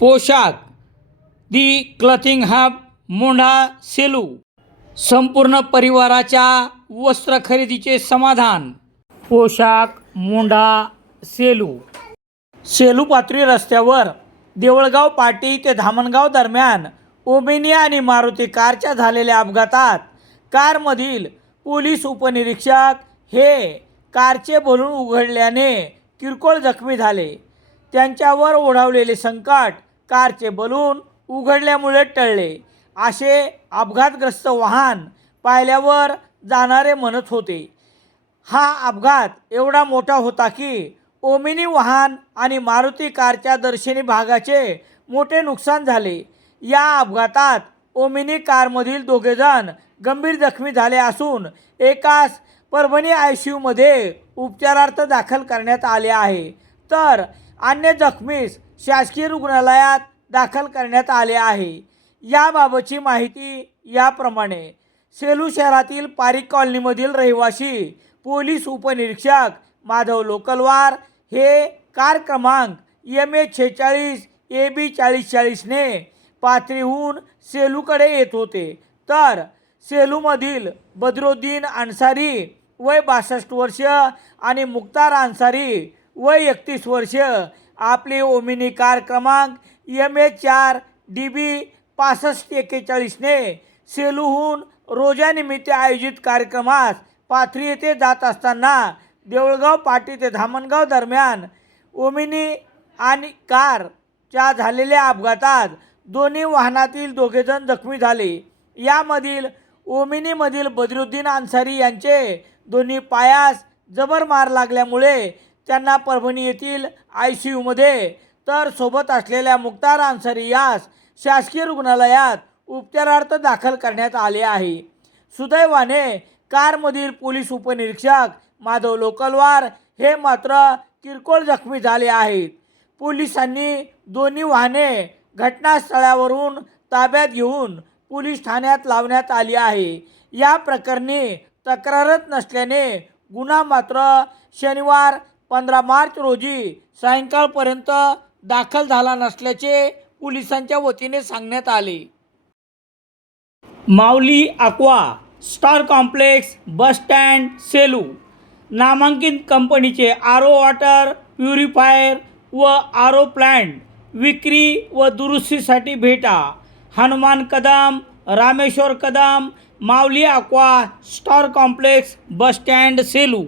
पोशाख. The clothing hub Mondha Selu. संपूर्ण परिवाराच्या वस्त्र खरेदीचे समाधान. पोशाख मोंढा सेलू. सेलू पात्री रस्त्यावर देवळगाव पाटी ते धामणगाव दरम्यान ओमिनी आणि मारुती कारच्या झालेल्या अपघातात कारमधील पोलीस उपनिरीक्षक हे कारचे बलून उघडल्याने किरकोळ जखमी झाले. त्यांच्यावर ओढावलेले संकट कारचे बलून उघडल्यामुळे टळले. असे अपघातग्रस्त वाहन पाहिल्यावर जाणारे म्हणत होते हा अपघात एवढा मोठा होता की ओमिनी वाहन आणि मारुती कारच्या दर्शनी भागाचे मोठे नुकसान झाले. या अपघातात ओमिनी कारमधील दोघेजण गंभीर जखमी झाले असून एकास परभणी आय सी यूमध्ये उपचारार्थ दाखल करण्यात आले आहे. तर अन्य जखमीस शासकीय रुग्णालयात दाखल करण्यात आले आहे. याबाबतची माहिती याप्रमाणे सेलू शहरातील पारिक कॉलनीमधील रहिवासी पोलीस उपनिरीक्षक माधव लोकलवार हे कार क्रमांक एम ए छेचाळीस ए बी चाळीस चाळीसने पाथरीहून सेलूकडे येत होते. तर सेलूमधील बद्रुद्दीन अन्सारी वय बासष्ट वर्ष आणि मुक्तार अन्सारी वय एकतीस वर्ष. आपले ओमिनी कार क्रमांक एम ए चार डी बी पासष्ट एक्केचाळीसने सेलूहून रोजानिमित्त आयोजित कार्यक्रमास पाथरी येथे जात असताना देऊळगाव पाटी ते धामणगाव दरम्यान ओमिनी आणि कारच्या झालेल्या अपघातात दोन्ही वाहनातील दोघेजण जखमी झाले. यामधील ओमिनीमधील बदरुद्दीन अन्सारी यांचे दोन्ही पायास जबर मार लागल्यामुळे त्यांना परभणी येथील आय सी यूमध्ये तर सोबत असलेल्या मुक्तार अन्सारी यास शासकीय रुग्णालयात उपचारार्थ दाखल करण्यात आले आहे. सुदैवाने कारमधील पोलीस उपनिरीक्षक माधव लोकलवार हे मात्र किरकोळ जखमी झाले आहेत. पोलिसांनी दोन्ही वाहने घटनास्थळावरून ताब्यात घेऊन पोलीस ठाण्यात लावण्यात आली आहे. या प्रकरणी तक्रारच नसल्याने गुन्हा मात्र शनिवार पंधरा मार्च रोजी सायंकाळपर्यंत दाखल झाला नसल्याचे पोलिसांच्या वतीने सांगण्यात आले. Mauli aqua star complex bus stand Selu नामांकित कंपनीचे आरो वॉटर प्युरिफायर व आरो ओ प्लॅन्ट विक्री व दुरुस्तीसाठी भेटा. Hanuman Kadam Rameshwar Kadam Mauli aqua star complex bus stand Selu